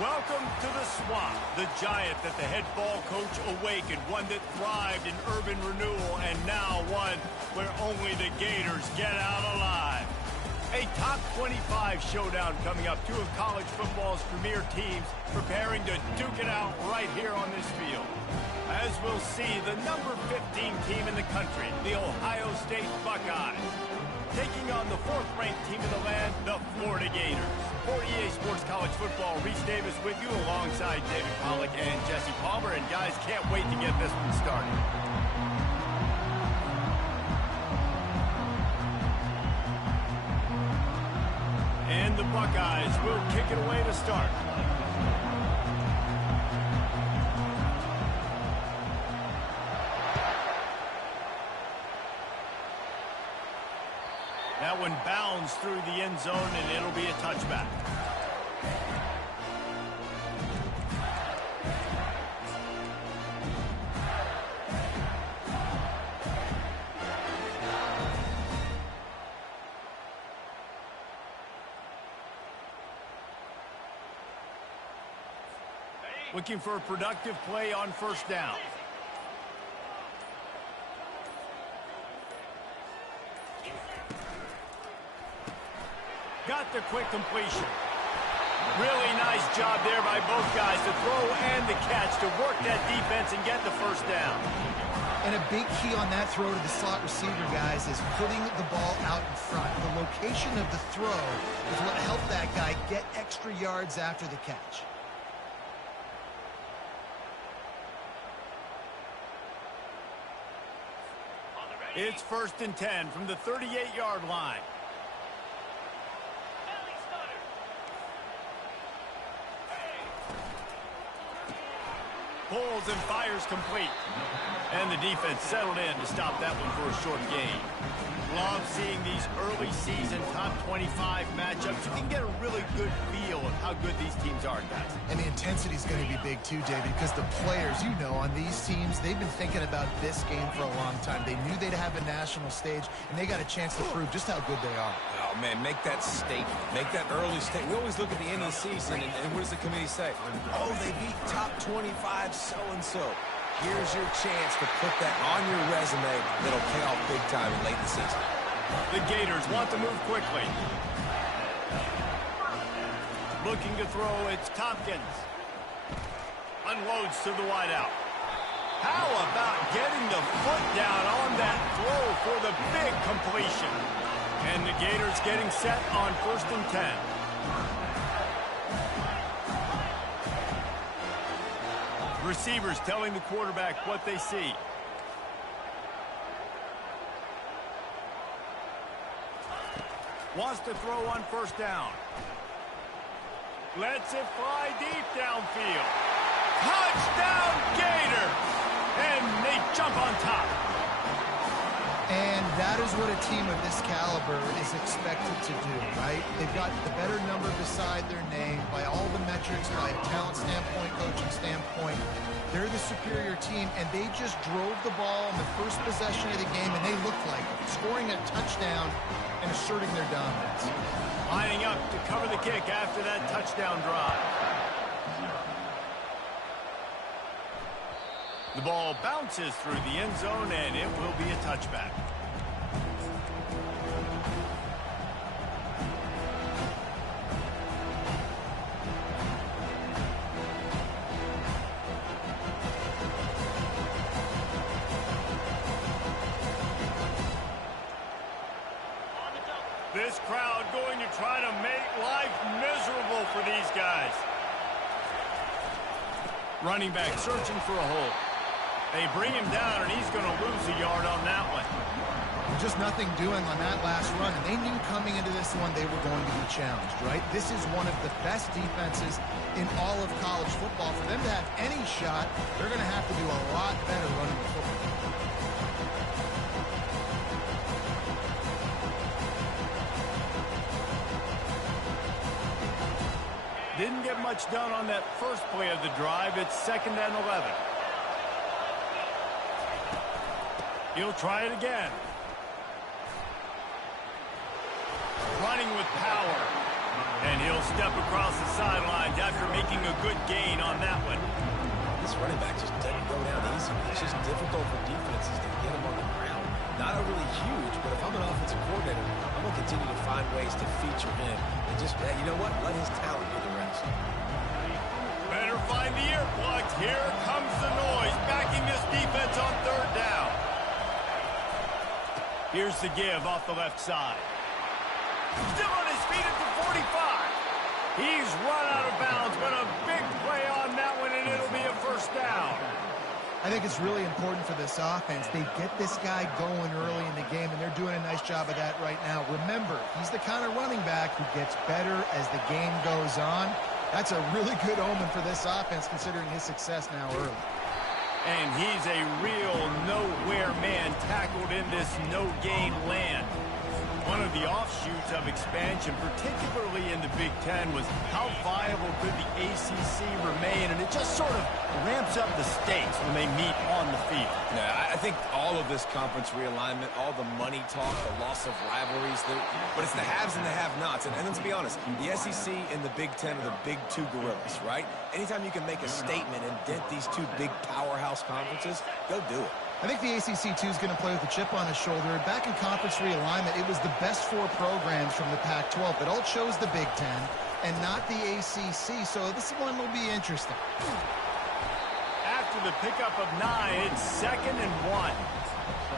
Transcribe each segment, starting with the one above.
Welcome to the Swamp, the giant that the head ball coach awakened, one that thrived in urban renewal, and now one where only the Gators get out alive. A top 25 showdown coming up, two of college football's premier teams preparing to duke it out right here on this field. As we'll see, the number 15 team in the country, the Ohio State Buckeyes, taking on the fourth-ranked team in the land, the Florida Gators. For EA Sports College Football, Reese Davis with you alongside David Pollack and Jesse Palmer. And guys, can't wait to get this one started. And the Buckeyes will kick it away to start. That one bounds through the end zone, and it'll be a touchback. Looking for a productive play on first down. Got the quick completion. Really nice job there by both guys to throw and the catch to work that defense and get the first down. And a big key on that throw to the slot receiver, guys, is putting the ball out in front. The location of the throw is what helped that guy get extra yards after the catch. It's 1st and 10 from the 38-yard line. Pulls and fires complete. And the defense settled in to stop that one for a short gain. Love seeing these early season top 25 matchups. You can get a really good feel of how good these teams are, guys. And the intensity is going to be big too, David, because the players, you know, on these teams, they've been thinking about this game for a long time. They knew they'd have a national stage, and they got a chance to prove just how good they are. Oh, man, make that statement. Make that early statement. We always look at the end of the season, and what does the committee say? Oh, they beat top 25 so-and-so. Here's your chance to put that on your resume that'll pay off big time late in the season. The Gators want to move quickly. Looking to throw, it's Tompkins. Unloads to the wideout. How about getting the foot down on that throw for the big completion? And the Gators getting set on 1st and 10. Receivers telling the quarterback what they see. Wants to throw on first down. Lets it fly deep downfield. Touchdown Gators! And they jump on top. And that is what a team of this caliber is expected to do, right? They've got the better number beside their name by all the metrics, by a talent standpoint, coaching standpoint. They're the superior team, and they just drove the ball on the first possession of the game, and they looked like it, scoring a touchdown and asserting their dominance. Lining up to cover the kick after that touchdown drive. The ball bounces through the end zone, and it will be a touchback. This crowd going to try to make life miserable for these guys. Running back searching for a hole. They bring him down, and he's going to lose a yard on that one. Just nothing doing on that last run, and they knew coming into this one they were going to be challenged, right? This is one of the best defenses in all of college football. For them to have any shot, they're going to have to do a lot better running the football. Didn't get much done on that first play of the drive. It's 2nd and 11. He'll try it again. Running with power. And he'll step across the sidelines after making a good gain on that one. This running back just doesn't go down easy. It's just difficult for defenses to get him on the ground. Not overly huge, but if I'm an offensive coordinator, I'm going to continue to find ways to feature him. And just, you know what? Let his talent do the rest. Better find the earplugs. Here comes the noise, backing this defense on third down. Here's the give off the left side. Still on his feet at the 45. He's run out of bounds, but a big play on that one, and it'll be a first down. I think it's really important for this offense. They get this guy going early in the game, and they're doing a nice job of that right now. Remember, he's the kind of running back who gets better as the game goes on. That's a really good omen for this offense, considering his success now early. And he's a real nowhere man tackled in this no-gain land. One of the offshoots of expansion, particularly in the Big Ten, was how viable could the ACC remain, and it just sort of ramps up the stakes when they meet on the field. Yeah, I think all of this conference realignment, all the money talk, the loss of rivalries, but it's the haves and the have-nots. And let's be honest, the SEC and the Big Ten are the big two gorillas, right? Anytime you can make a statement and dent these two big powerhouse conferences, go do it. I think the ACC, too, is going to play with a chip on his shoulder. Back in conference realignment, it was the best four programs from the Pac-12 that all chose the Big Ten and not the ACC, so this one will be interesting. After the pickup of 9, it's 2nd and 1.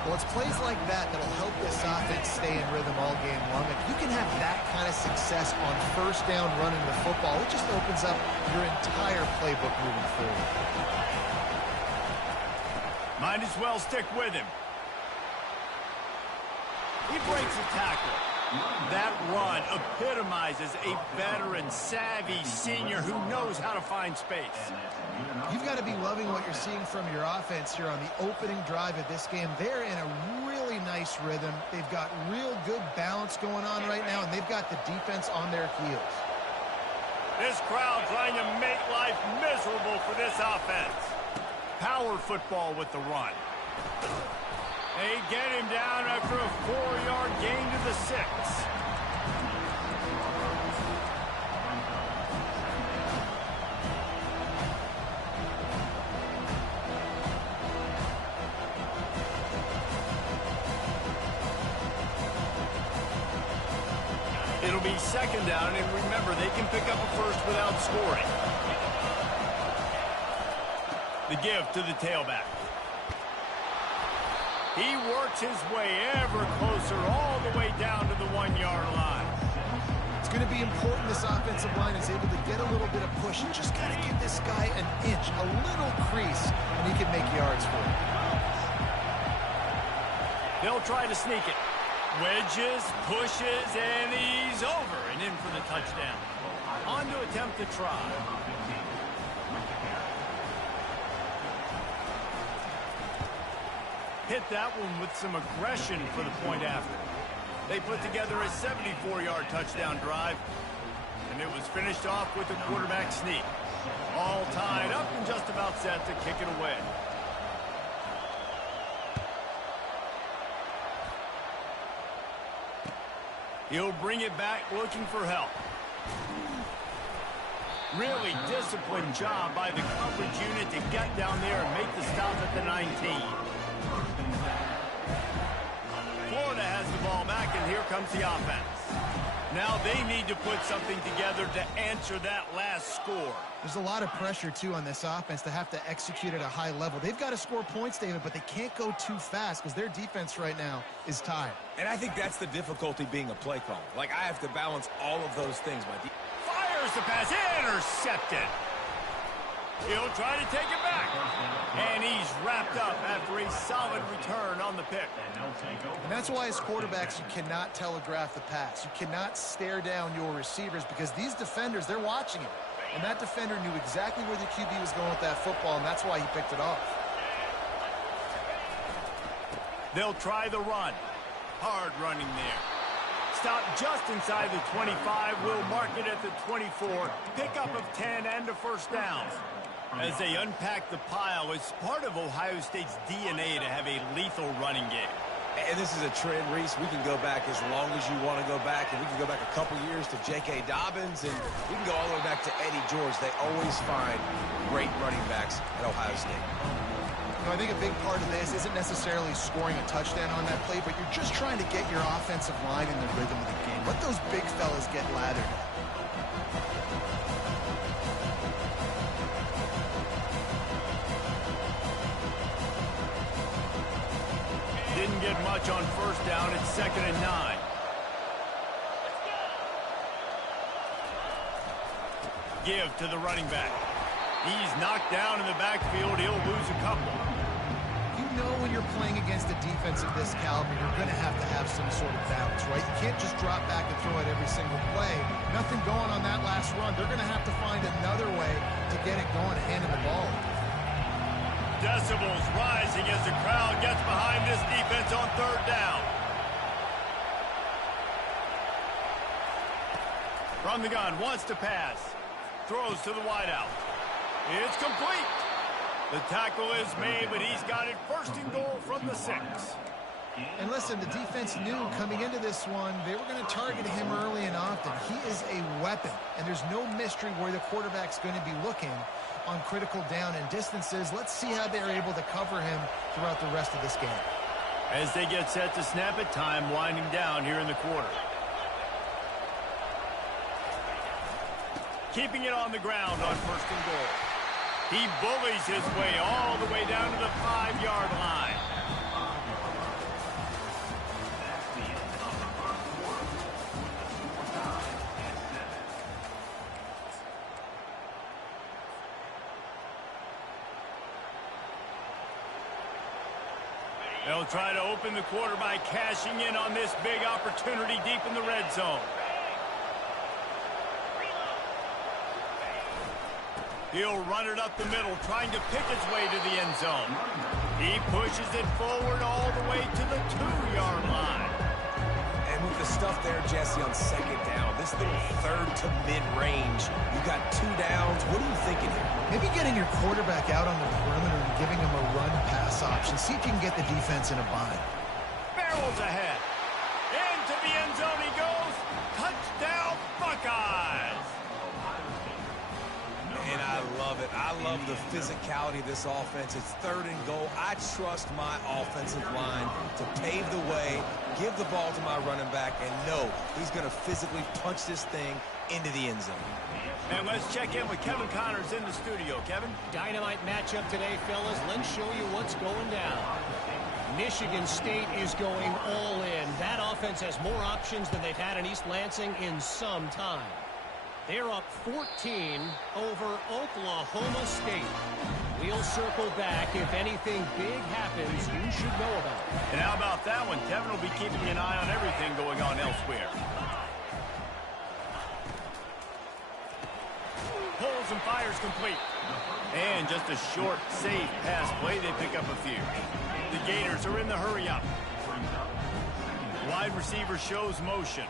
Well, it's plays like that that'll help this offense stay in rhythm all game long. If you can have that kind of success on first down running the football, it just opens up your entire playbook moving forward. Might as well stick with him. He breaks a tackle. That run epitomizes a veteran, savvy senior who knows how to find space. You've got to be loving what you're seeing from your offense here on the opening drive of this game. They're in a really nice rhythm. They've got real good balance going on right now, and they've got the defense on their heels. This crowd trying to make life miserable for this offense. Power football with the run. They get him down after a 4-yard gain to the 6. It'll be 2nd down, and remember, they can pick up a first without scoring. The give to the tailback. He works his way ever closer all the way down to the 1-yard line. It's going to be important this offensive line is able to get a little bit of push and just kind of give this guy an inch, a little crease, and he can make yards for it. They'll try to sneak it. Wedges, pushes, and he's over and in for the touchdown. On to attempt to try. Hit that one with some aggression for the point after. They put together a 74-yard touchdown drive, and it was finished off with a quarterback sneak. All tied up and just about set to kick it away. He'll bring it back looking for help. Really disciplined job by the coverage unit to get down there and make the stop at the 19. Florida has the ball back, and here comes the offense. Now they need to put something together to answer that last score. There's a lot of pressure, too, on this offense to have to execute at a high level. They've got to score points, David, but they can't go too fast because their defense right now is tired. And I think that's the difficulty being a play caller. Like, I have to balance all of those things. Fires the pass, intercepted. He'll try to take it back. And he's wrapped up after a solid return on the pick. And that's why as quarterbacks you cannot telegraph the pass. You cannot stare down your receivers because these defenders, they're watching it. And that defender knew exactly where the QB was going with that football, and that's why he picked it off. They'll try the run. Hard running there. Stop just inside the 25. We'll mark it at the 24. Pickup of 10 and a first down. As they unpack the pile, it's part of Ohio State's DNA to have a lethal running game. And this is a trend, Reese. We can go back as long as you want to go back, and we can go back a couple years to J.K. Dobbins, and we can go all the way back to Eddie George. They always find great running backs at Ohio State. You know, I think a big part of this isn't necessarily scoring a touchdown on that play, but you're just trying to get your offensive line in the rhythm of the game. Let those big fellas get lathered up. Didn't get much on first down. It's 2nd and 9. Give to the running back. He's knocked down in the backfield. He'll lose a couple. You know when you're playing against a defense of this caliber, you're going to have some sort of balance, right? You can't just drop back and throw it every single play. Nothing going on that last run. They're going to have to find another way to get it going, handing the ball. Decibels rising as the crowd gets behind this defense on 3rd down. From the gun, wants to pass. Throws to the wideout. It's complete. The tackle is made, but he's got it 1st and goal from the 6. And listen, the defense knew coming into this one, they were going to target him early and often. He is a weapon, and there's no mystery where the quarterback's going to be looking on critical down and distances. Let's see how they're able to cover him throughout the rest of this game. As they get set to snap it, time winding down here in the quarter. Keeping it on the ground on 1st and goal. He bullies his way all the way down to the 5-yard line. They'll try to open the quarter by cashing in on this big opportunity deep in the red zone. He'll run it up the middle, trying to pick its way to the end zone. He pushes it forward all the way to the 2-yard line. And with the stuff there, Jesse, on 2nd down, this little 3rd to mid-range, you got 2 downs. What are you thinking here? Maybe getting your quarterback out on the perimeter and giving him a run-pass option. See if you can get the defense in a bind. Barrels ahead. Into the end zone he goes. Touchdown, Buckeyes. And I love it. I love the physicality of this offense. It's 3rd and goal. I trust my offensive line to pave the way, give the ball to my running back, and know he's going to physically punch this thing into the end zone. And let's check in with Kevin Connors in the studio. Kevin? Dynamite matchup today, fellas. Let's show you what's going down. Michigan State is going all in. That offense has more options than they've had in East Lansing in some time. They're up 14 over Oklahoma State. We'll circle back. If anything big happens, you should know about it. And how about that one? Kevin will be keeping an eye on everything going on elsewhere. Pulls and fires complete. And just a short, safe pass play. They pick up a few. The Gators are in the hurry-up. Wide receiver shows motion.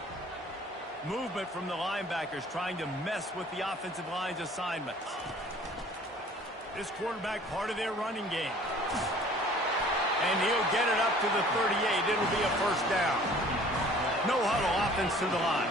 Movement from the linebackers trying to mess with the offensive line's assignments. This quarterback part of their running game. And he'll get it up to the 38. It'll be a 1st down. No huddle, offense to the line.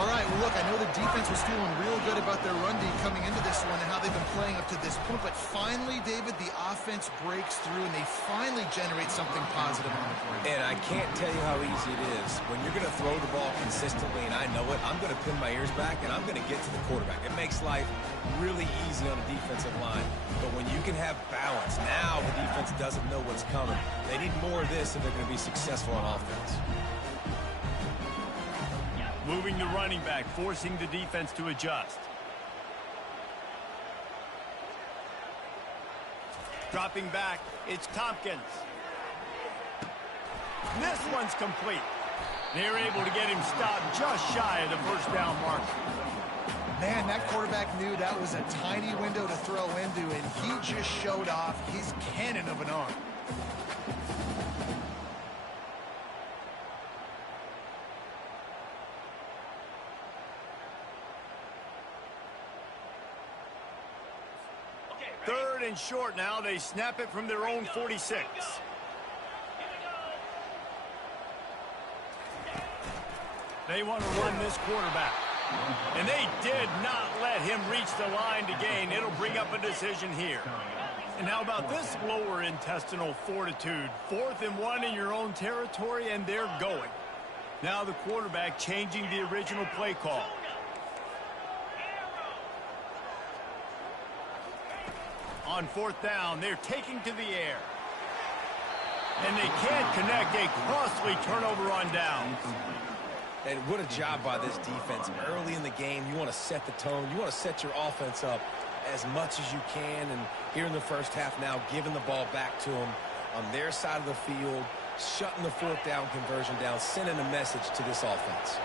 All right, well, look, I know the defense was feeling real good about their run D coming into this one and how they've been playing up to this point. But finally, David, the offense breaks through and they finally generate something positive on the ground. And I can't tell you how easy it is. When you're going to throw the ball consistently, and I know it, I'm going to pin my ears back, and I'm going to get to the quarterback. It makes life really easy on the defensive line. But when you can have balance, now the defense doesn't know what's coming. They need more of this if they're going to be successful on offense. Moving the running back, forcing the defense to adjust. Dropping back, it's Tompkins. This one's complete. They're able to get him stopped just shy of the 1st down mark. Man, that quarterback knew that was a tiny window to throw into, and he just showed off his cannon of an arm. Third and short now. They snap it from their own 46. They want to run this quarterback. And they did not let him reach the line to gain. It'll bring up a decision here. And how about this lower intestinal fortitude? 4th and 1 in your own territory, and they're going. Now the quarterback changing the original play call. On 4th down, they're taking to the air. And they can't connect. A costly turnover on downs. And what a job by this defense. Early in the game, you want to set the tone. You want to set your offense up as much as you can. And here in the first half now, giving the ball back to them on their side of the field, shutting the 4th down conversion down, sending a message to this offense.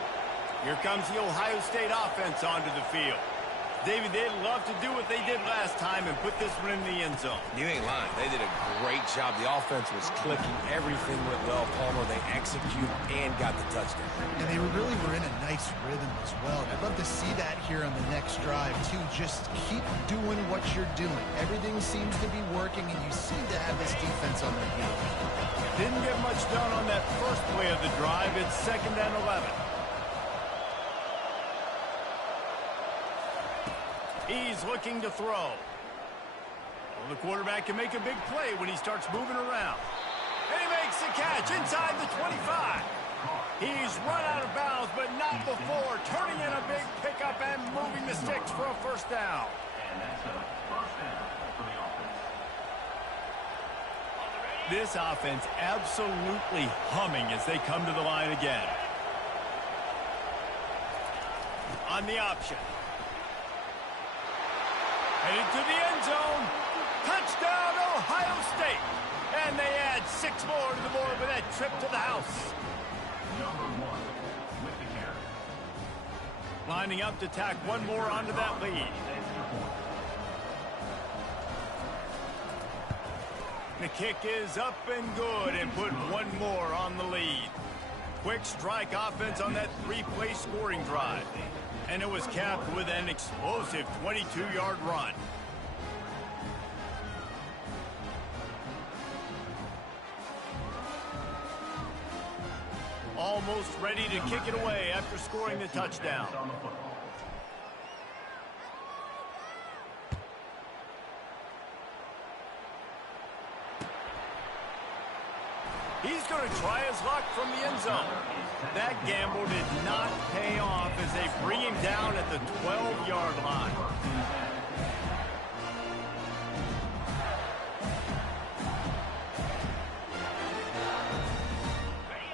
Here comes the Ohio State offense onto the field. David, they'd love to do what they did last time and put this one in the end zone. You ain't lying. They did a great job. The offense was clicking. Everything went well, Palmer. They executed and got the touchdown. And they really were in a nice rhythm as well. And I'd love to see that here on the next drive, too. Just keep doing what you're doing. Everything seems to be working, and you seem to have this defense on their heels. Didn't get much done on that first play of the drive. It's 2nd and 11. He's looking to throw. Well, the quarterback can make a big play when he starts moving around. And he makes the catch inside the 25. He's run out of bounds, but not before turning in a big pickup and moving the sticks for a 1st down. This offense absolutely humming as they come to the line again. On the option. Headed to the end zone. Touchdown, Ohio State. And they add 6 more to the board with that trip to the house. Lining up to tack one more onto that lead. The kick is up and good and put one more on the lead. Quick strike offense on that 3-play scoring drive. And it was capped with an explosive 22-yard run. Almost ready to kick it away after scoring the touchdown. He's going to try his luck from the end zone. That gamble did not pay off as they bring him down at the 12-yard line.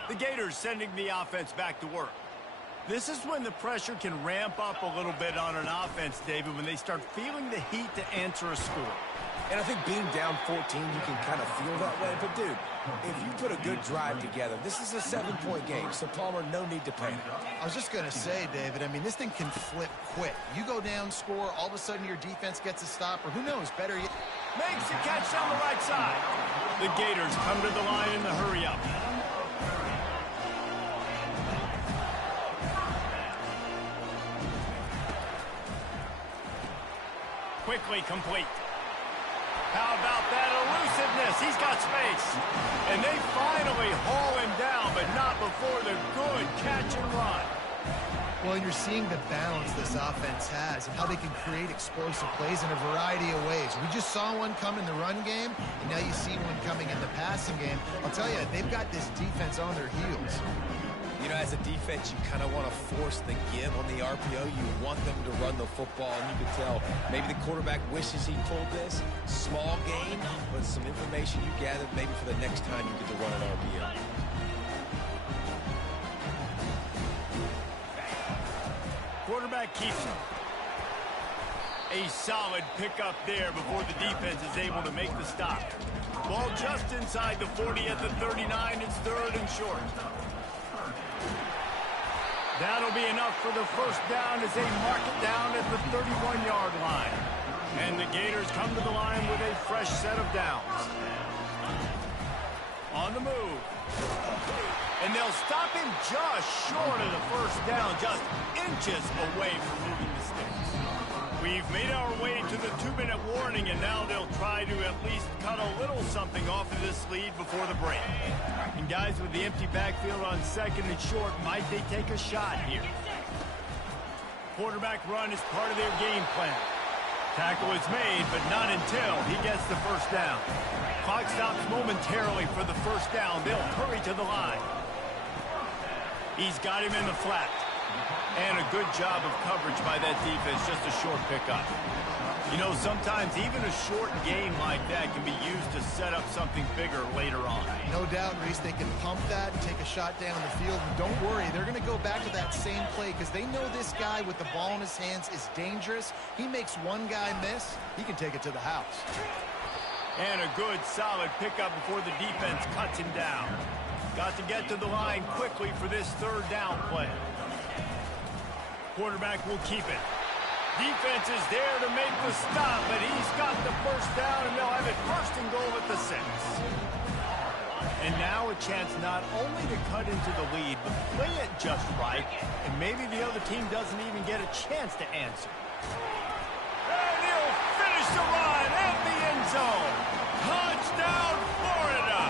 The Gators sending the offense back to work. This is when the pressure can ramp up a little bit on an offense, David, when they start feeling the heat to answer a score. And I think being down 14, you can kind of feel that way. But, dude, if you put a good drive together, this is a 7-point game. So, Palmer, no need to panic. I was just going to say, David, I mean, this thing can flip quick. You go down, score, all of a sudden your defense gets a stop, or who knows, better yet. Makes the catch on the right side. The Gators come to the line in the hurry-up. Quickly complete. How about that elusiveness? He's got space. And they finally haul him down, but not before the good catch and run. Well, and you're seeing the balance this offense has and how they can create explosive plays in a variety of ways. We just saw one come in the run game, and now you see one coming in the passing game. I'll tell you, they've got this defense on their heels. You know, as a defense, you kind of want to force the give on the RPO. You want them to run the football, and you can tell maybe the quarterback wishes he pulled this. Small gain, but some information you gathered maybe for the next time you get to run an RPO. Quarterback keeps him. A solid pickup there before the defense is able to make the stop. Ball just inside the 40 at the 39. It's 3rd and short. That'll be enough for the 1st down as they mark it down at the 31-yard line. And the Gators come to the line with a fresh set of downs. On the move. And they'll stop him just short of the 1st down, just inches away from moving the sticks. We've made our way to the 2-minute warning, and now they'll try to at least cut a little something off of this lead before the break. And guys, with the empty backfield on second and short, might they take a shot here? Quarterback run is part of their game plan. Tackle is made, but not until he gets the first down. Clock stops momentarily for the first down. They'll hurry to the line. He's got him in the flat. And a good job of coverage by that defense, just a short pickup. You know, sometimes even a short game like that can be used to set up something bigger later on. No doubt, Reese, they can pump that and take a shot down the field. And don't worry, they're going to go back to that same play because they know this guy with the ball in his hands is dangerous. He makes one guy miss, he can take it to the house. And a good, solid pickup before the defense cuts him down. Got to get to the line quickly for this third down play. Quarterback will keep it. Defense is there to make the stop, but he's got the first down, and they'll have it first and goal at the 6. And now a chance not only to cut into the lead, but play it just right, and maybe the other team doesn't even get a chance to answer. And he'll finish the run at the end zone. Touchdown, Florida!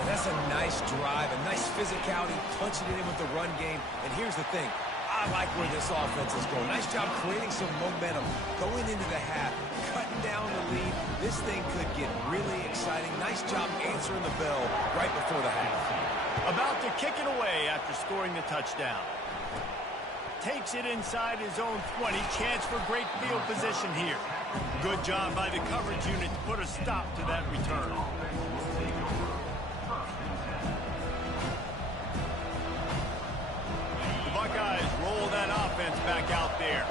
And that's a nice drive, a nice physicality, punching it in with the run game. And here's the thing. I like where this offense is going. Nice job creating some momentum, going into the half, cutting down the lead. This thing could get really exciting. Nice job answering the bell right before the half. About to kick it away after scoring the touchdown. Takes it inside his own 20. Chance for great field position here. Good job by the coverage unit to put a stop to that return. Buckeyes roll that offense back out there.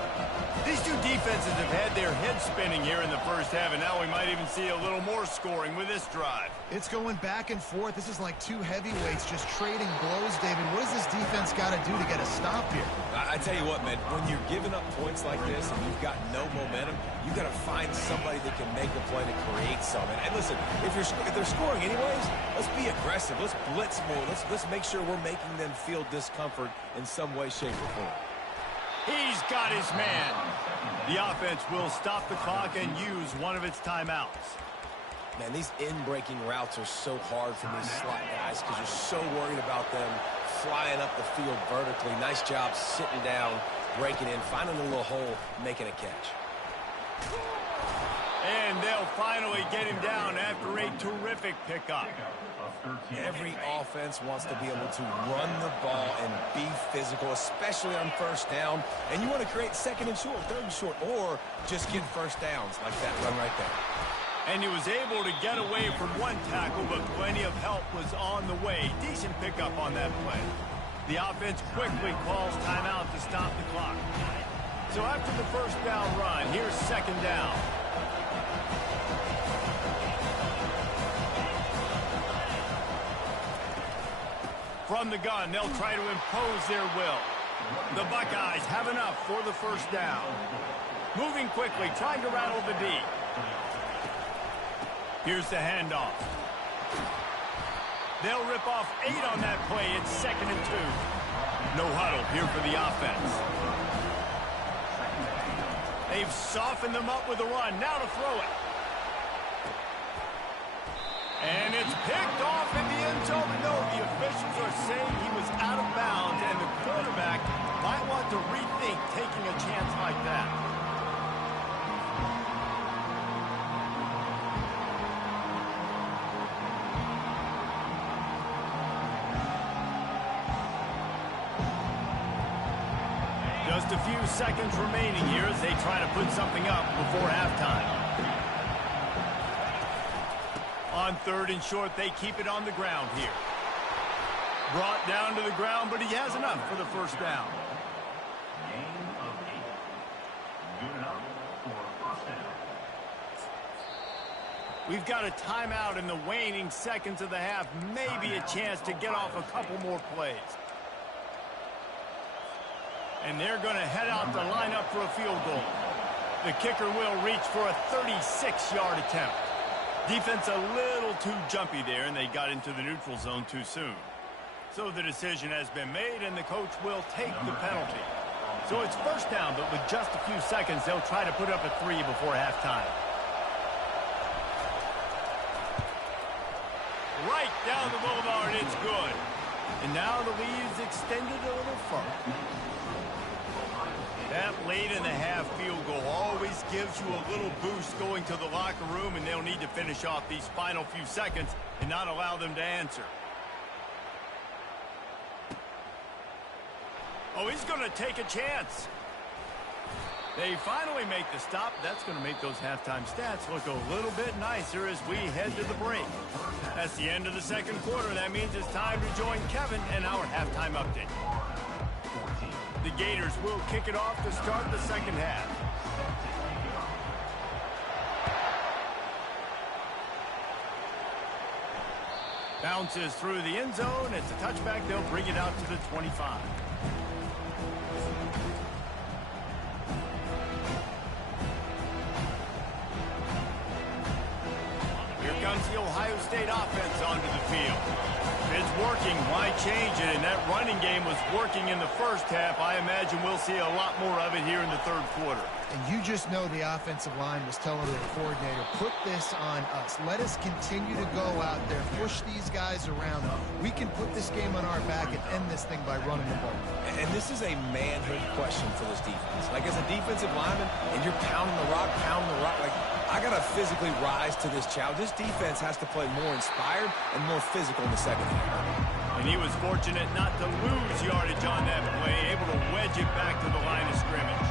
These two defenses have had their heads spinning here in the first half, and now we might even see a little more scoring with this drive. It's going back and forth. This is like two heavyweights just trading blows, David. What does this defense got to do to get a stop here? I tell you what, man, when you're giving up points like this and you've got no momentum, you got to find somebody that can make a play to create something. And listen, if they're scoring anyways, let's be aggressive. Let's blitz more. Let's make sure we're making them feel discomfort in some way, shape, or form. He's got his man. The offense will stop the clock and use one of its timeouts. Man, these in-breaking routes are so hard for these slot guys because you're so worried about them flying up the field vertically. Nice job sitting down, breaking in, finding a little hole, making a catch. And they'll finally get him down after a terrific pickup. Every offense wants to be able to run the ball and be physical, especially on first down. And you want to create second and short, third and short, or just get first downs like that run right there. And he was able to get away from one tackle, but plenty of help was on the way. Decent pickup on that play. The offense quickly calls timeout to stop the clock. So after the first down run, here's second down. From the gun, they'll try to impose their will. The Buckeyes have enough for the first down. Moving quickly, trying to rattle the D. Here's the handoff. They'll rip off 8 on that play. It's 2nd and 2. No huddle here for the offense. They've softened them up with a run. Now to throw it. And it's picked off in the end zone. No, the officials are saying he was out of bounds, and the quarterback might want to rethink taking a chance like that. Just a few seconds remaining here as they try to put something up before halftime. On 3rd and short, they keep it on the ground here. Brought down to the ground, but he has enough for the first down. We've got a timeout in the waning seconds of the half. Maybe a chance to get off a couple more plays. And they're going to head out to line up for a field goal. The kicker will reach for a 36-yard attempt. Defense a little too jumpy there, and they got into the neutral zone too soon. So the decision has been made, and the coach will take the penalty. So it's first down, but with just a few seconds, they'll try to put up a 3 before halftime. Right down the boulevard, it's good. And now the lead's extended a little further. That late-in-the-half field goal always gives you a little boost going to the locker room, and they'll need to finish off these final few seconds and not allow them to answer. Oh, he's going to take a chance. They finally make the stop. That's going to make those halftime stats look a little bit nicer as we head to the break. That's the end of the second quarter. That means it's time to join Kevin and our halftime update. The Gators will kick it off to start the second half. Bounces through the end zone. It's a touchback. They'll bring it out to the 25. Here comes the Ohio State offense onto the field. If it's working, why change it? And that running game was working in the first half. I imagine we'll see a lot more of it here in the third quarter. And you just know the offensive line was telling their coordinator, put this on us. Let us continue to go out there, push these guys around. We can put this game on our back and end this thing by running the ball. And this is a manhood question for this defense. Like, as a defensive lineman, and you're pounding the rock, like, I got to physically rise to this challenge. This defense has to play more inspired and more physical in the second half. And he was fortunate not to lose yardage on that play, able to wedge it back to the line of scrimmage.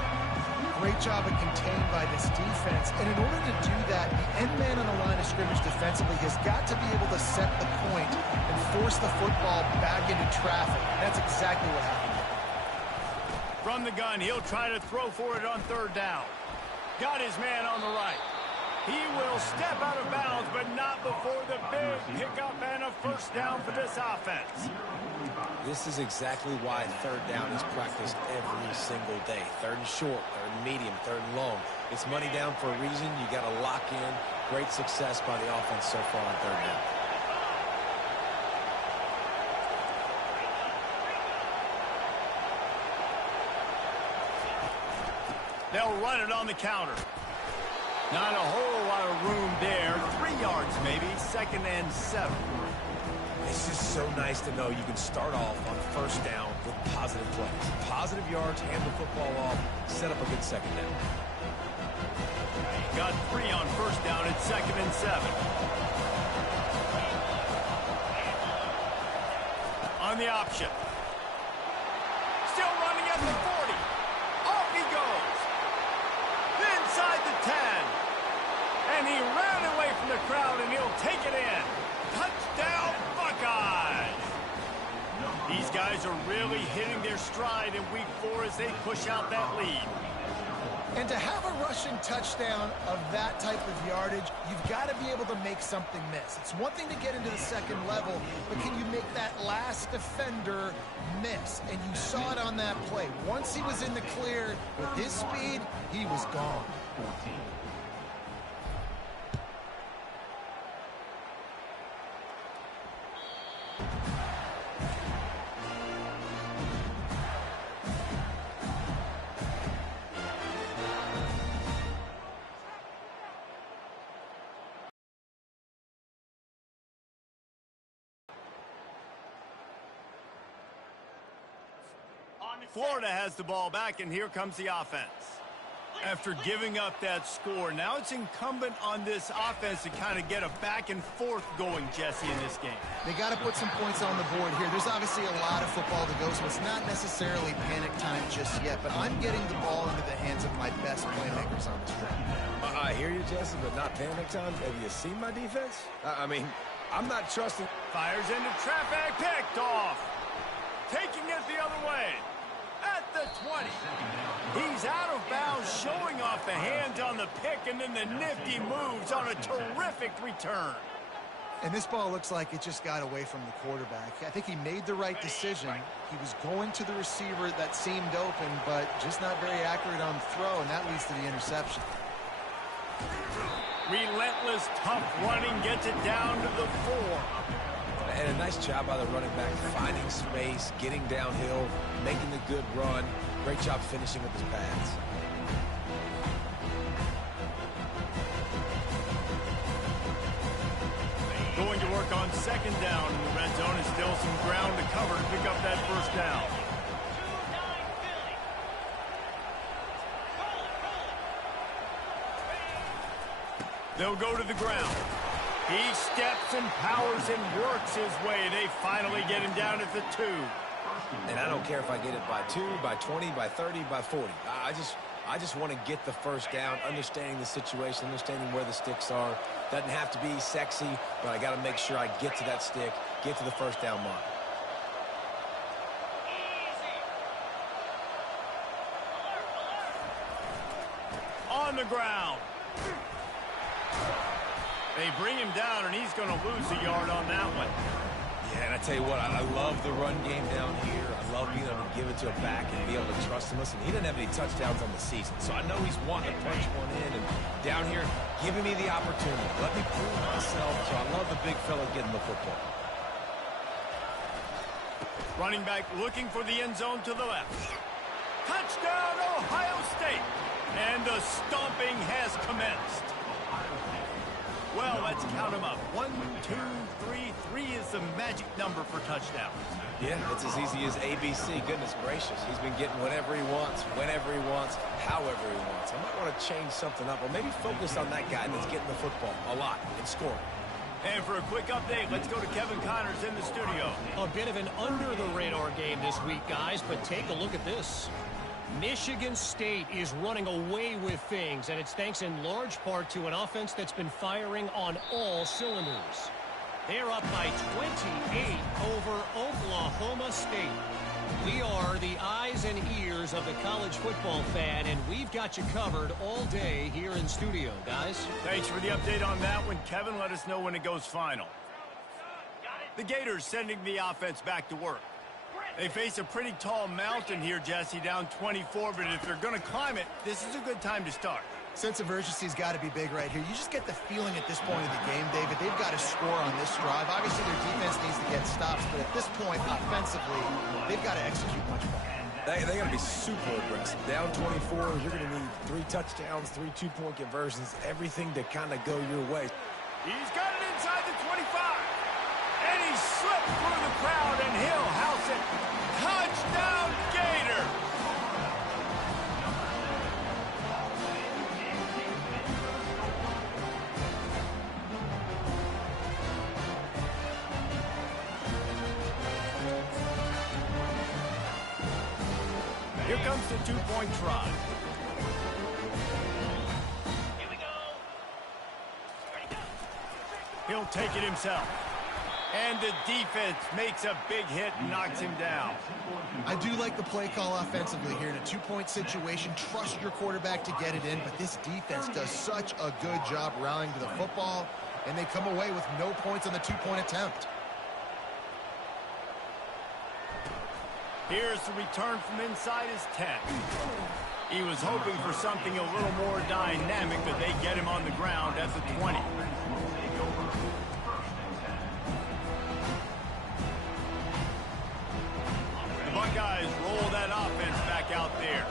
Great job of contained by this defense. And in order to do that, the end man on the line of scrimmage defensively has got to be able to set the point and force the football back into traffic. That's exactly what happened. From the gun, he'll try to throw for it on third down. Got his man on the right. He will step out of bounds, but not before the big pickup and a first down for this offense. This is exactly why third down is practiced every single day. Third and short, third and medium, third and long. It's money down for a reason. You got to lock in. Great success by the offense so far on third down. They'll run it on the counter. Not a whole lot of room there. 3 yards maybe. 2nd and 7. It's just so nice to know you can start off on first down with positive plays. Positive yards, hand the football off, set up a good second down. Got 3 on first down at 2nd and 7. On the option. Still running at the 40. Off he goes. Inside the 10. And he ran away from the crowd, and he'll take it in. Touchdown, Buckeyes! These guys are really hitting their stride in week 4 as they push out that lead. And to have a rushing touchdown of that type of yardage, you've got to be able to make something miss. It's one thing to get into the second level, but can you make that last defender miss? And you saw it on that play. Once he was in the clear, with his speed, he was gone. Florida has the ball back, and here comes the offense. After giving up that score, now it's incumbent on this offense to kind of get a back and forth going, Jesse, in this game. They got to put some points on the board here. There's obviously a lot of football to go, so it's not necessarily panic time just yet, but I'm getting the ball into the hands of my best playmakers on this drive. I hear you, Jesse, but not panic time. Have you seen my defense? I mean, I'm not trusting. Fires into traffic, picked off. Taking it the other way. At the 20. He's out of bounds, showing off the hands on the pick, and then the nifty moves on a terrific return. And this ball looks like it just got away from the quarterback. I think he made the right decision. He was going to the receiver that seemed open, but just not very accurate on the throw, and that leads to the interception. Relentless, tough running gets it down to the 4. And a nice job by the running back, finding space, getting downhill, making the good run. Great job finishing with his pads. Going to work on second down in the red zone. Is still some ground to cover to pick up that first down. They'll go to the ground. He steps and powers and works his way. They finally get him down at the 2. And I don't care if I get it by 2, by 20, by 30, by 40. I just want to get the first down, understanding the situation, understanding where the sticks are. Doesn't have to be sexy, but I got to make sure I get to that stick, get to the first down mark. On the ground. They bring him down, and he's going to lose a yard on that one. Yeah, and I tell you what, I love the run game down here. I love being able to give it to a back and be able to trust him. Listen, he doesn't have any touchdowns on the season, so I know he's wanting to punch one in. And down here, giving me the opportunity. Let me prove myself, so I love the big fella getting the football. Running back looking for the end zone to the left. Touchdown, Ohio State! And the stomping has commenced. Well, let's count them up. 1, 2, 3. 3 is the magic number for touchdowns. Yeah, it's as easy as ABC. Goodness gracious. He's been getting whatever he wants, whenever he wants, however he wants. I might want to change something up, or maybe focus on that guy that's getting the football a lot and scoring. And for a quick update, let's go to Kevin Connors in the studio. A bit of an under-the-radar game this week, guys, but take a look at this. Michigan State is running away with things, and it's thanks in large part to an offense that's been firing on all cylinders. They're up by 28 over Oklahoma State. We are the eyes and ears of the college football fan, and we've got you covered all day here in studio, guys. Thanks for the update on that one, Kevin. Let us know when it goes final. The Gators sending the offense back to work. They face a pretty tall mountain here, Jesse, down 24, but if they're going to climb it, this is a good time to start. Sense of urgency's got to be big right here. You just get the feeling at this point of the game, David, they've got to score on this drive. Obviously, their defense needs to get stops, but at this point, offensively, they've got to execute much more. They got to be super aggressive. Down 24, you're going to need 3 touchdowns, 3 two-point conversions, everything to kind of go your way. He's got it inside the 25. And he slipped through the crowd, and he'll house it. Touchdown, Gator! Here comes the two-point try. Here we go. Ready, go. He'll take it himself. And the defense makes a big hit and knocks him down. I do like the play call offensively here. In a two-point situation, trust your quarterback to get it in, but this defense does such a good job rallying to the football, and they come away with no points on the two-point attempt. Here's the return from inside his 10. He was hoping for something a little more dynamic, but they get him on the ground at the 20. The Buckeyes roll that offense back out there.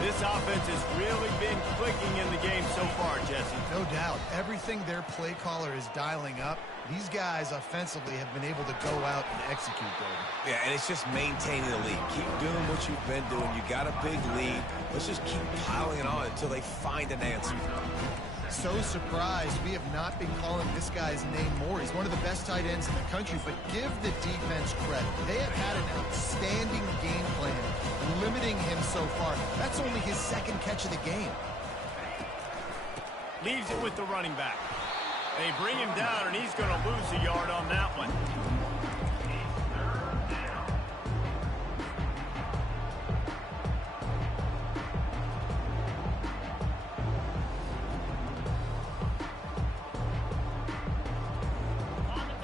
This offense has really been clicking in the game so far, Jesse. No doubt. Everything their play caller is dialing up, these guys offensively have been able to go out and execute, Golden. Yeah, and it's just maintaining the lead. Keep doing what you've been doing. You got a big lead. Let's just keep piling it on until they find an answer. So surprised we have not been calling this guy's name more. He's one of the best tight ends in the country, but give the defense credit. They have had an outstanding game plan limiting him so far. That's only his second catch of the game. Leaves it with the running back. They bring him down, and he's going to lose a yard on that one.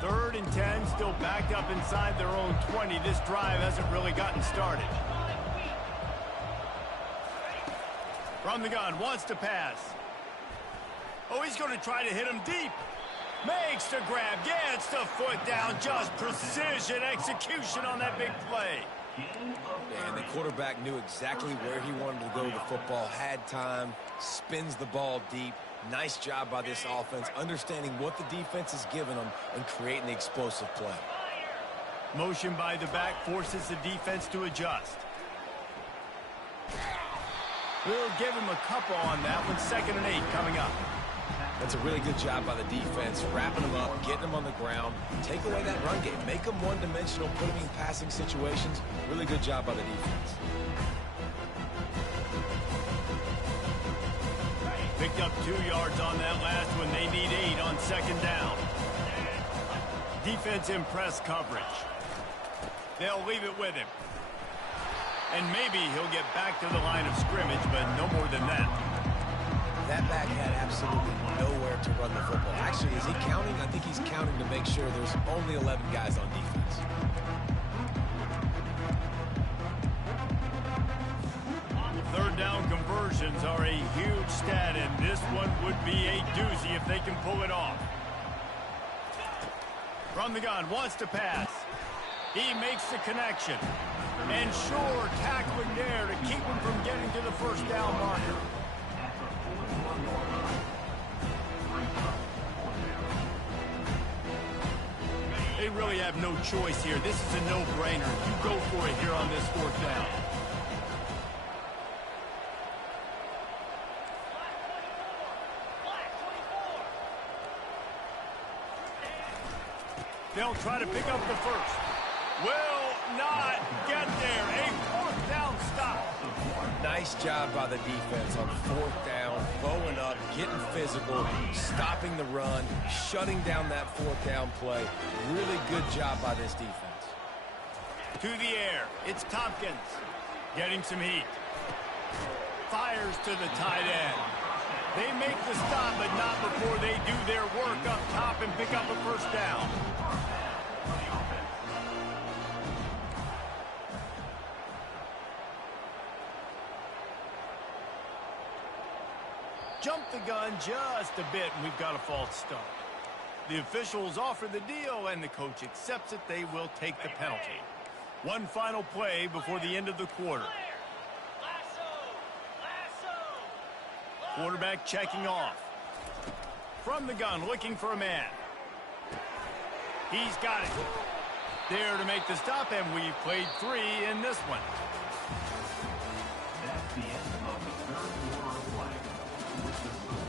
Third and 10, still backed up inside their own 20. This drive hasn't really gotten started. From the gun, wants to pass. Oh, he's going to try to hit him deep. Makes the grab, gets the foot down. Just precision execution on that big play. And the quarterback knew exactly where he wanted to go with the football, had time, spins the ball deep. Nice job by this offense, understanding what the defense is giving them and creating the explosive play. Motion by the back forces the defense to adjust. We'll give him a couple on that one. 2nd and 8 coming up. That's a really good job by the defense, wrapping them up, getting them on the ground, take away that run game, make them one-dimensional, put them in passing situations. Really good job by the defense. Picked up 2 yards on that last one. They need 8 on 2nd down. Defense in press coverage. They'll leave it with him. And maybe he'll get back to the line of scrimmage, but no more than that. That back had absolutely nowhere to run the football. Actually, is he counting? I think he's counting to make sure there's only 11 guys on defense. Third down conversions are a huge stat, and this one would be a doozy if they can pull it off. From the gun, wants to pass. He makes the connection. And sure, tackling there to keep him from getting to the 1st down marker. They really have no choice here. This is a no-brainer. You go for it here on this 4th down. They'll try to pick up the 1st. Will not get there. A 4th down stop. Nice job by the defense on 4th down, bowing up, getting physical, stopping the run, shutting down that 4th down play. Really good job by this defense. To the air. It's Tompkins. Getting some heat. Fires to the tight end. They make the stop, but not before they do their work up top and pick up a 1st down. Jump the gun just a bit, and we've got a false start. The officials offer the deal, and the coach accepts it. They will take the penalty. One final play before the end of the quarter. Quarterback checking off. From the gun, looking for a man. He's got it. There to make the stop, and we've played 3 in this one. That's the end of the 3rd quarter of play. With the score,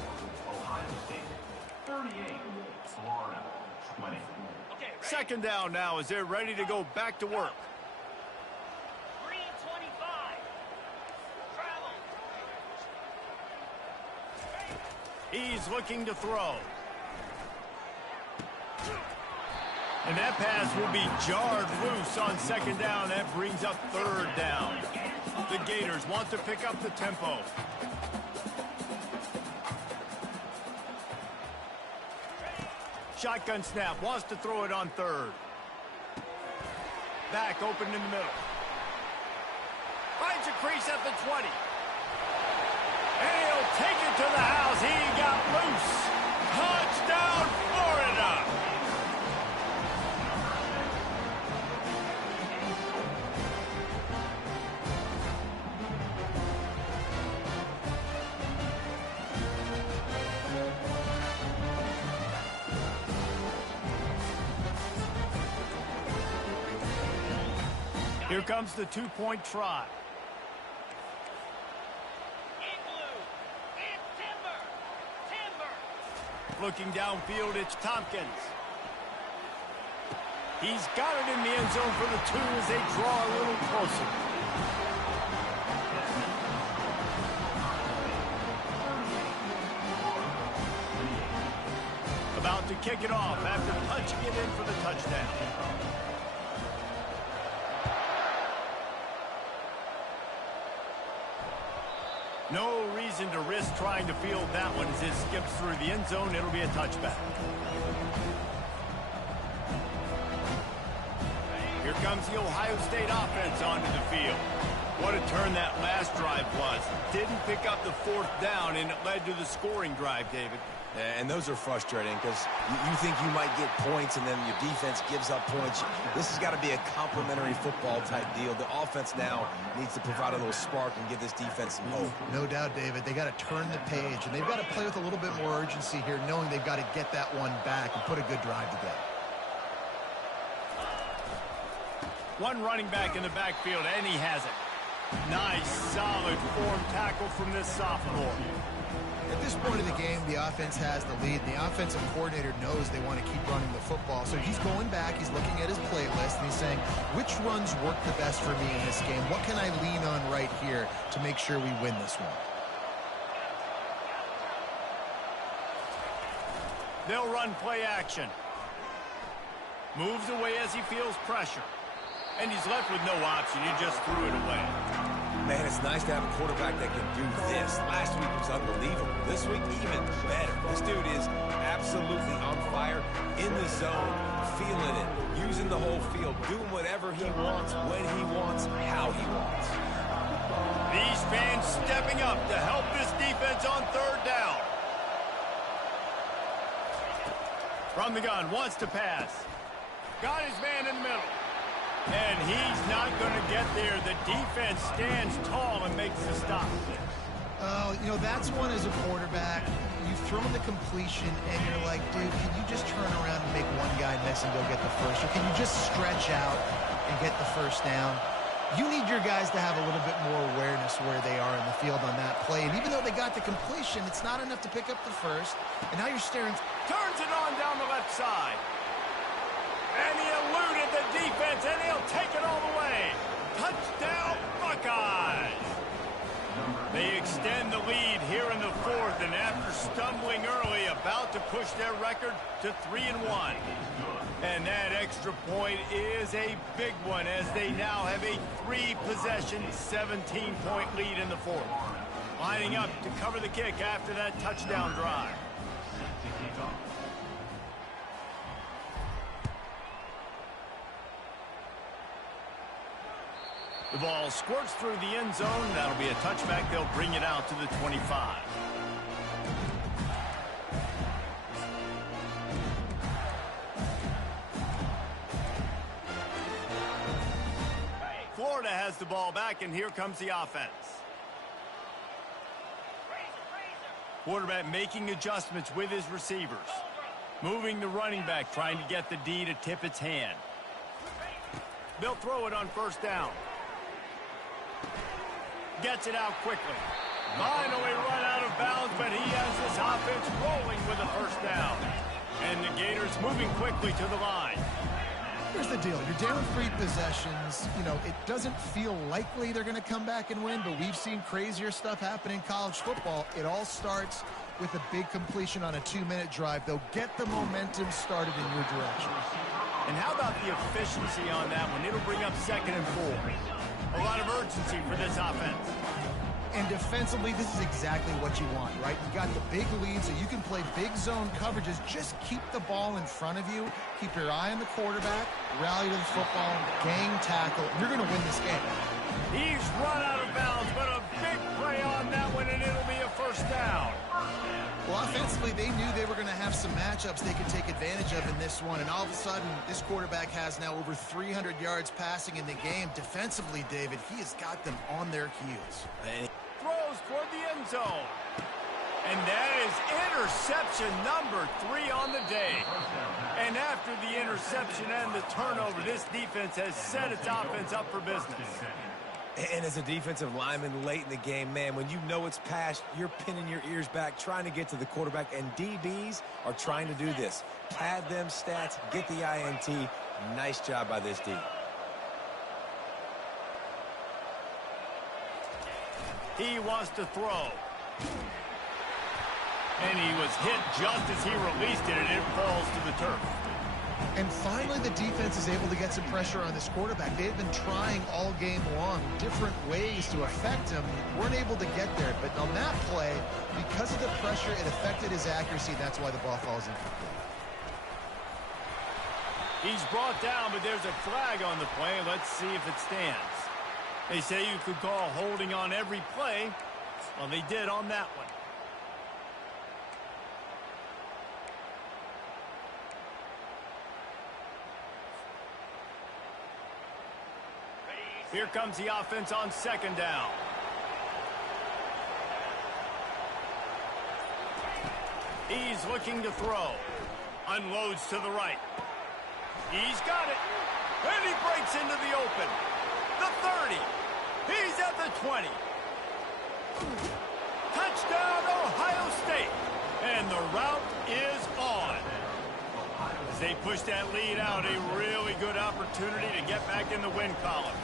Ohio State 38, Florida 20. Okay, ready? 2nd down now as they're ready to go back to work. Green 25. Travel. He's looking to throw. And that pass will be jarred loose on 2nd down. That brings up 3rd down. The Gators want to pick up the tempo. Shotgun snap, wants to throw it on 3rd. Back open in the middle. Finds a crease at the 20. And he'll take it to the house. He got loose. Touchdown, Florida. Here comes the 2-point try. In blue. It's Timber. Timber. Looking downfield, it's Tompkins. He's got it in the end zone for the 2 as they draw a little closer. About to kick it off after punching it in for the touchdown. No reason to risk trying to field that one as it skips through the end zone. It'll be a touchback. Here comes the Ohio State offense onto the field. What a turn that last drive was. Didn't pick up the 4th down, and it led to the scoring drive, David. And those are frustrating because you think you might get points and then your defense gives up points. This has got to be a complementary football type deal. The offense now needs to provide a little spark and give this defense some hope. No doubt, David. They got to turn the page, and they've got to play with a little bit more urgency here, knowing they've got to get that one back and put a good drive together. One running back in the backfield, and he has it. Nice, solid form tackle from this sophomore. At this point of the game, the offense has the lead. The offensive coordinator knows they want to keep running the football. So he's going back, he's looking at his playlist, and he's saying, which runs work the best for me in this game? What can I lean on right here to make sure we win this one? They'll run play action. Moves away as he feels pressure. And he's left with no option. He just threw it away. Man, it's nice to have a quarterback that can do this. Last week was unbelievable. This week, even better. This dude is absolutely on fire, in the zone, feeling it, using the whole field, doing whatever he wants, when he wants, how he wants. These fans stepping up to help this defense on third down. From the gun, wants to pass. Got his man in the middle. And he's not going to get there. The defense stands tall and makes the stop. Oh, you know, that's one as a quarterback. You've thrown the completion, and you're like, dude, can you just turn around and make one guy miss and go get the first? Or can you just stretch out and get the first down? You need your guys to have a little bit more awareness where they are in the field on that play. And even though they got the completion, it's not enough to pick up the first. And now you're staring. Turns it on down the left side. And he eluded the defense, and he'll take it all the way. Touchdown, Buckeyes. They extend the lead here in the fourth, and after stumbling early, about to push their record to 3-1. And that extra point is a big one, as they now have a 3-possession, 17-point lead in the fourth. Lining up to cover the kick after that touchdown drive. The ball squirts through the end zone. That'll be a touchback. They'll bring it out to the 25. Florida has the ball back, and here comes the offense. Quarterback making adjustments with his receivers. Moving the running back, trying to get the D to tip its hand. They'll throw it on first down. Gets it out quickly. Finally run out of bounds, but he has this offense rolling with a first down. And the Gators moving quickly to the line. Here's the deal. You're down 3 possessions. You know, it doesn't feel likely they're going to come back and win, but we've seen crazier stuff happen in college football. It all starts with a big completion on a 2-minute drive. They'll get the momentum started in your direction. And how about the efficiency on that one? It'll bring up 2nd and 4. A lot of urgency for this offense. And defensively, this is exactly what you want, right? You got the big lead, so you can play big zone coverages. Just keep the ball in front of you. Keep your eye on the quarterback. Rally to the football. Gang tackle. You're going to win this game. He's run out of bounds, but a big play on that one, and it'll be a first down. Well, offensively, they knew they were going to have some matchups they could take advantage of in this one, and all of a sudden, this quarterback has now over 300 yards passing in the game. Defensively, David, he has got them on their heels. Throws toward the end zone. And that is interception number 3 on the day. And after the interception and the turnover, this defense has set its offense up for business. And as a defensive lineman late in the game, man, when you know it's past, you're pinning your ears back, trying to get to the quarterback, and DBs are trying to do this. Pad them stats, get the INT. Nice job by this D. He wants to throw. And he was hit just as he released it, and it falls to the turf. And finally, the defense is able to get some pressure on this quarterback. They've been trying all game long different ways to affect him. Weren't able to get there. But on that play, because of the pressure, it affected his accuracy. That's why the ball falls incomplete. He's brought down, but there's a flag on the play. Let's see if it stands. They say you could call holding on every play. Well, they did on that one. Here comes the offense on second down. He's looking to throw. Unloads to the right. He's got it. And he breaks into the open. The 30. He's at the 20. Touchdown, Ohio State. And the route is on. As they push that lead out, a really good opportunity to get back in the win column.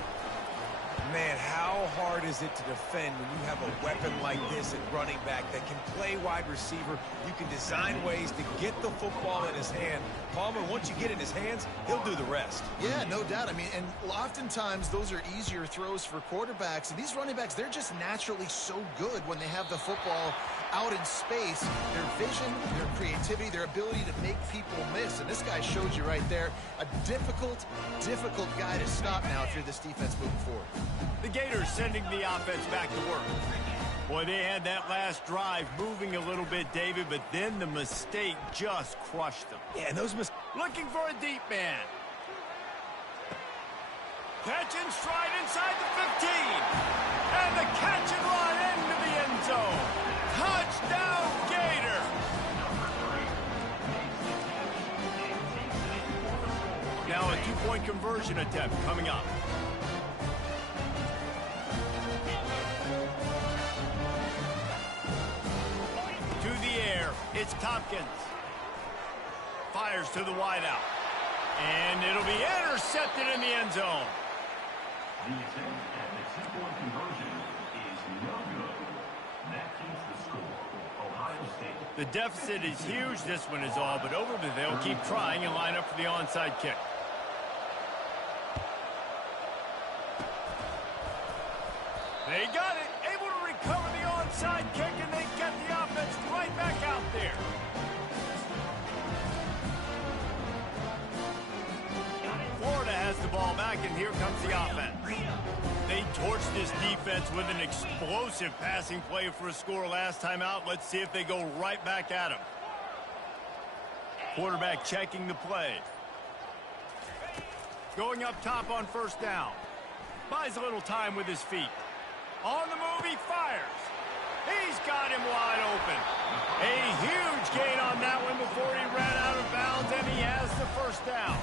Man, how hard is it to defend when you have a weapon like this at running back that can play wide receiver? You can design ways to get the football in his hand. Palmer, once you get it in his hands, he'll do the rest. Yeah, no doubt. I mean, and oftentimes those are easier throws for quarterbacks. And these running backs, they're just naturally so good when they have the football out in space. Their vision, their creativity, their ability to make people miss. And this guy showed you right there, a difficult guy to stop now if you're this defense moving forward. The Gators sending the offense back to work. Boy, they had that last drive moving a little bit, David, but then the mistake just crushed them. Yeah, and those mistakes. Looking for a deep man. Catch and stride inside the 15. And the catch and run into the end zone. Touchdown, Gator. Now a two-point conversion attempt coming up. To the air, it's Tompkins. Fires to the wideout. And it'll be intercepted in the end zone. The attempt at the two-point conversion is no good. That keeps the score. Ohio State. The deficit is huge. This one is all but over, but they'll keep trying and line up for the onside kick. They got it. Able to recover the onside kick, and they get the offense right back out there. Florida has the ball back, and here comes the offense. They torched this defense with an explosive passing play for a score last time out. Let's see if they go right back at him. Quarterback checking the play. Going up top on first down. Buys a little time with his feet. On the move, he fires. He's got him wide open. A huge gain on that one before he ran out of bounds, and he has the first down.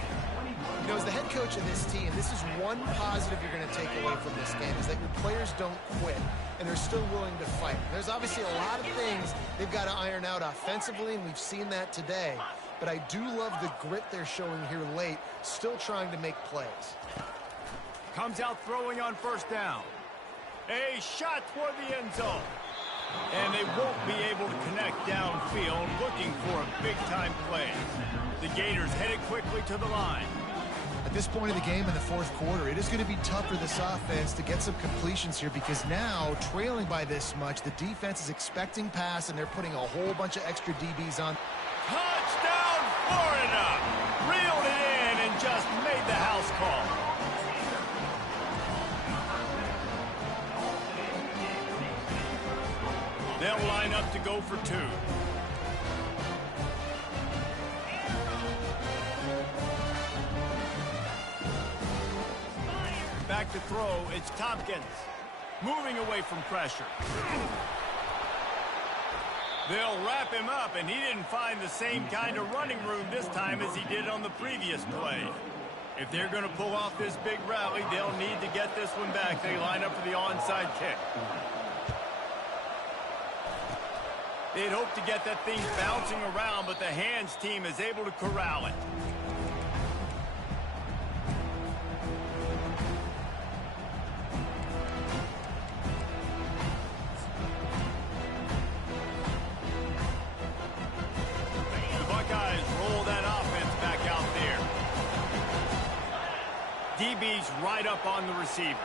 You know, as the head coach of this team, this is one positive you're going to take away from this game, is that your players don't quit, and they're still willing to fight. There's obviously a lot of things they've got to iron out offensively, and we've seen that today. But I do love the grit they're showing here late, still trying to make plays. Comes out throwing on first down. A shot toward the end zone. And they won't be able to connect downfield, looking for a big-time play. The Gators headed quickly to the line. At this point of the game in the fourth quarter, it is going to be tough for this offense to get some completions here because now, trailing by this much, the defense is expecting pass, and they're putting a whole bunch of extra DBs on. Touchdown, Florida! Reeled it in and just made the house call. They'll line up to go for two. Back to throw, it's Tompkins. Moving away from pressure. They'll wrap him up, and he didn't find the same kind of running room this time as he did on the previous play. If they're going to pull off this big rally, they'll need to get this one back. They line up for the onside kick. They'd hope to get that thing bouncing around, but the hands team is able to corral it. The Buckeyes roll that offense back out there. DB's right up on the receivers.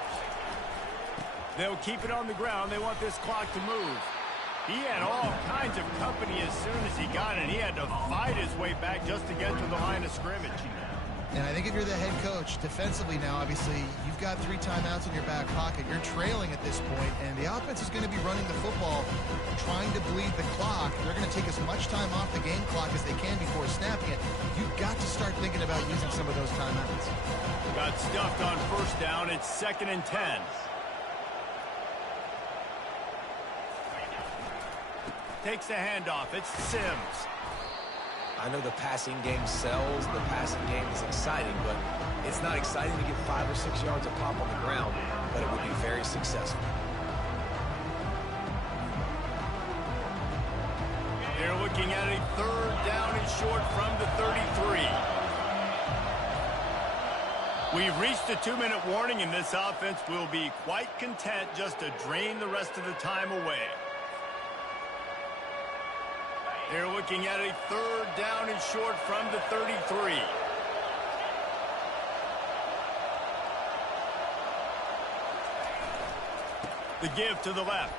They'll keep it on the ground. They want this clock to move. He had all kinds of company as soon as he got it. He had to fight his way back just to get to the line of scrimmage. And I think if you're the head coach, defensively now, obviously, you've got 3 timeouts in your back pocket. You're trailing at this point, and the offense is going to be running the football, trying to bleed the clock. They're going to take as much time off the game clock as they can before snapping it. You've got to start thinking about using some of those timeouts. Got stuffed on first down. It's 2nd and 10. Takes the handoff. It's Sims. I know the passing game sells, the passing game is exciting, but it's not exciting to get 5 or 6 yards of pop on the ground, but it would be very successful. They're looking at a 3rd down and short from the 33. We've reached the 2-minute warning, and this offense will be quite content just to drain the rest of the time away. They're looking at a 3rd down and short from the 33. The give to the left.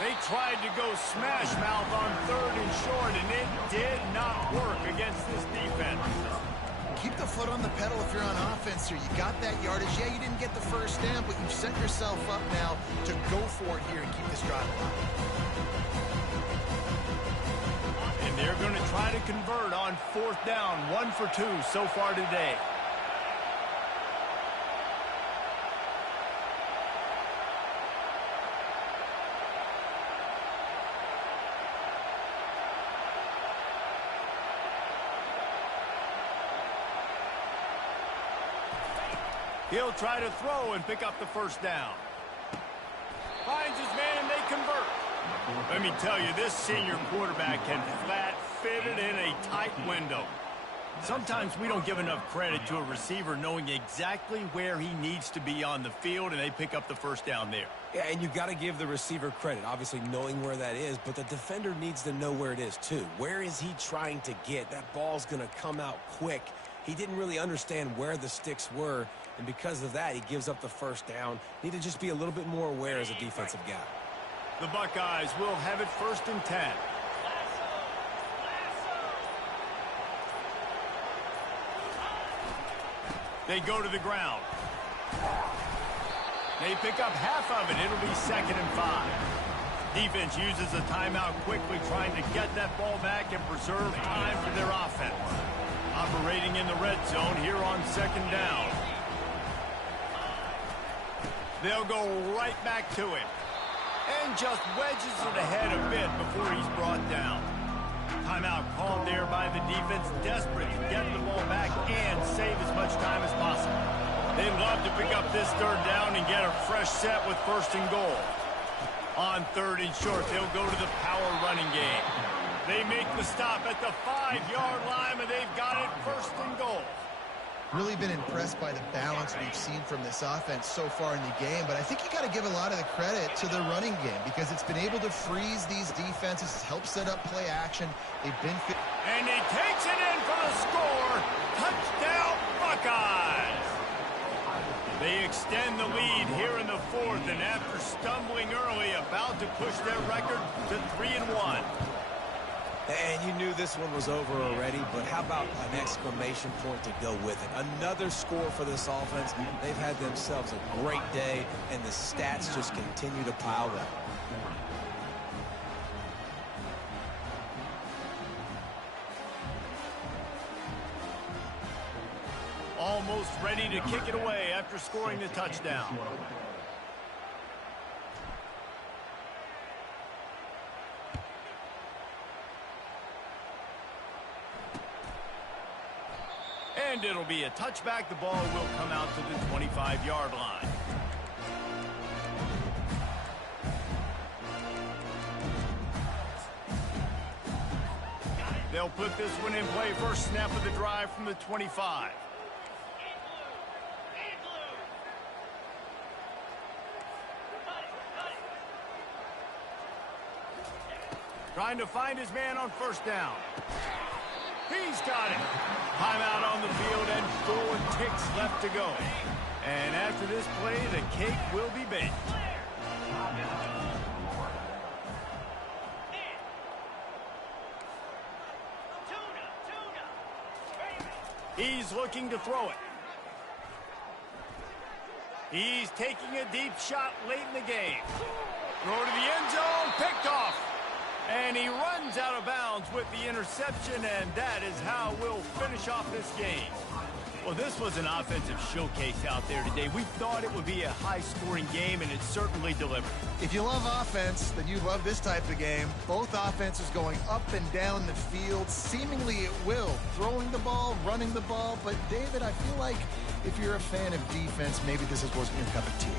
They tried to go smash mouth on 3rd and short, and it did not work against this defense. Keep the foot on the pedal if you're on offense here. You got that yardage. Yeah, you didn't get the first down, but you've set yourself up now to go for it here and keep this drive alive. And they're going to try to convert on 4th down. 1 for 2 so far today. He'll try to throw and pick up the first down. Finds his man and they convert. Let me tell you, this senior quarterback can flat fit it in a tight window. Sometimes we don't give enough credit to a receiver knowing exactly where he needs to be on the field, and they pick up the first down there. Yeah, and you've got to give the receiver credit, obviously knowing where that is, but the defender needs to know where it is too. Where is he trying to get? That ball's going to come out quick. He didn't really understand where the sticks were, and because of that, he gives up the first down. Need to just be a little bit more aware as a defensive guy. The Buckeyes will have it 1st and 10. They go to the ground. They pick up half of it. It'll be 2nd and 5. Defense uses a timeout quickly, trying to get that ball back and preserve time for their offense. Operating in the red zone here on 2nd down. They'll go right back to him. And just wedges it ahead a bit before he's brought down. Timeout called there by the defense, desperate to get the ball back and save as much time as possible. They'd love to pick up this 3rd down and get a fresh set with 1st and goal. On 3rd and short, they'll go to the power running game. They make the stop at the 5-yard line, and they've got it 1st and goal. Really been impressed by the balance we've seen from this offense so far in the game, but I think you got to give a lot of the credit to the running game because it's been able to freeze these defenses, help set up play action. They've been fit. And he takes it in for the score. Touchdown, Buckeyes. They extend the lead here in the 4th, and after stumbling early, about to push their record to 3-1. And you knew this one was over already, but how about an exclamation point to go with it? Another score for this offense. They've had themselves a great day, and the stats just continue to pile up. Almost ready to kick it away after scoring the touchdown. And it'll be a touchback. The ball will come out to the 25-yard line. They'll put this one in play. First snap of the drive from the 25. Trying to find his man on 1st down. He's got it. Timeout on the field and 4 ticks left to go. And after this play, the cake will be baked. He's looking to throw it. He's taking a deep shot late in the game. Throw to the end zone, picked off. And he runs out of bounds with the interception, and that is how we'll finish off this game. Well, this was an offensive showcase out there today. We thought it would be a high-scoring game, and it certainly delivered. If you love offense, then you love this type of game. Both offenses going up and down the field, seemingly at will. Throwing the ball, running the ball. But, David, I feel like if you're a fan of defense, maybe this wasn't your cup of tea.